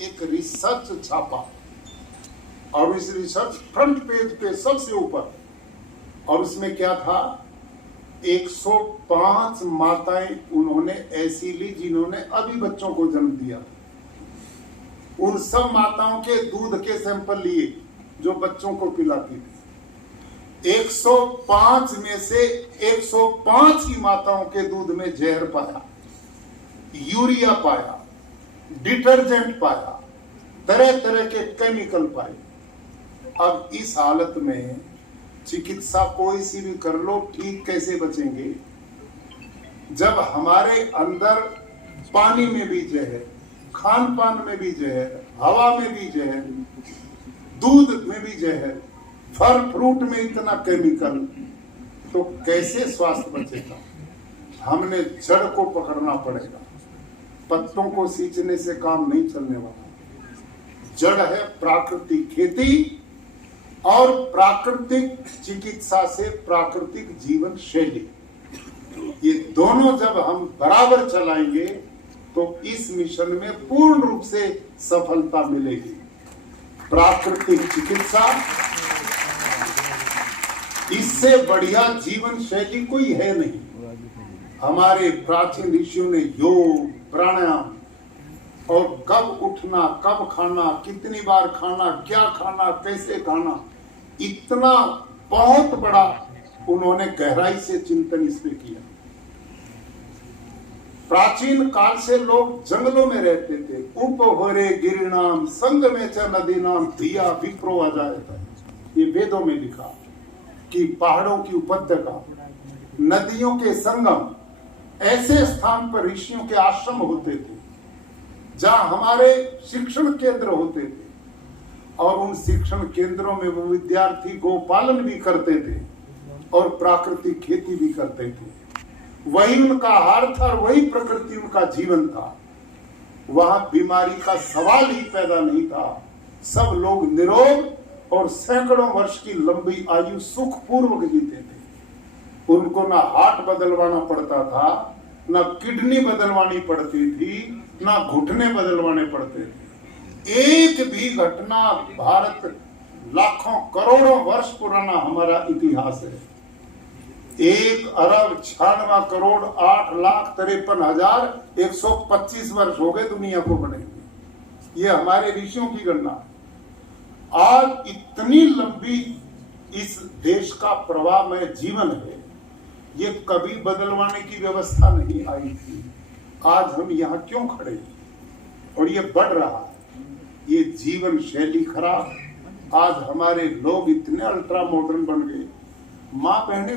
एक रिसर्च छापा और इस रिसर्च फ्रंट पेज पे सबसे ऊपर, और उसमें क्या था, 105 माताएं उन्होंने ऐसी ली जिन्होंने अभी बच्चों को जन्म दिया। उन सब माताओं के दूध के सैंपल लिए जो बच्चों को पिलाती थी। 105 में से 105 ही माताओं के दूध में जहर पाया, यूरिया पाया, डिटर्जेंट पाया, तरह तरह के केमिकल पाए। अब इस हालत में चिकित्सा कोई सी भी कर लो, ठीक कैसे बचेंगे जब हमारे अंदर पानी में भी जहर, खान पान में भी जहर, हवा में भी जहर, दूध में भी जहर, फल फ्रूट में इतना केमिकल, तो कैसे स्वास्थ्य बचेगा? हमने जड़ को पकड़ना पड़ेगा। पत्तों को सींचने से काम नहीं चलने वाला। जड़ है प्राकृतिक खेती और प्राकृतिक चिकित्सा से प्राकृतिक जीवन शैली। ये दोनों जब हम बराबर चलाएंगे तो इस मिशन में पूर्ण रूप से सफलता मिलेगी। प्राकृतिक चिकित्सा, इससे बढ़िया जीवन शैली कोई है नहीं। हमारे प्राचीन ऋषियों ने योग, प्राणायाम और कब उठना, कब खाना, कितनी बार खाना, क्या खाना, कैसे खाना, इतना बहुत बड़ा उन्होंने गहराई से चिंतन इस पे किया। प्राचीन काल से लोग जंगलों में रहते थे। उपहोरे गिरिनाम संग में च नदी नाम धिया विप्रो अजायत। ये वेदों में लिखा कि पहाड़ों की उपत्यका, नदियों के संगम, ऐसे स्थान पर ऋषियों के आश्रम होते थे जहां हमारे शिक्षण केंद्र होते थे, और उन शिक्षण केंद्रों में वो विद्यार्थी गोपालन भी करते थे और प्राकृतिक खेती भी करते थे। वही उनका आहार था और वही प्रकृति उनका जीवन था। वहां बीमारी का सवाल ही पैदा नहीं था। सब लोग निरोग और सैकड़ों वर्ष की लंबी आयु सुख पूर्वक जीते थे। उनको ना हार्ट बदलवाना पड़ता था, ना किडनी बदलवानी पड़ती थी, ना घुटने बदलवाने पड़ते थे। एक भी घटना, भारत लाखों करोड़ों वर्ष पुराना हमारा इतिहास है। 1,08,08,53,125 वर्ष हो गए दुनिया को बने हुए। ये हमारे ऋषियों की गणना। आज इतनी लंबी इस देश का प्रवाह में जीवन है, ये कभी बदलवाने की व्यवस्था नहीं आई थी। आज हम यहाँ क्यों खड़े हैं और ये बढ़ रहा है? ये जीवन शैली खराब। आज हमारे लोग इतने अल्ट्रा मॉडर्न बन गए। माँ बहने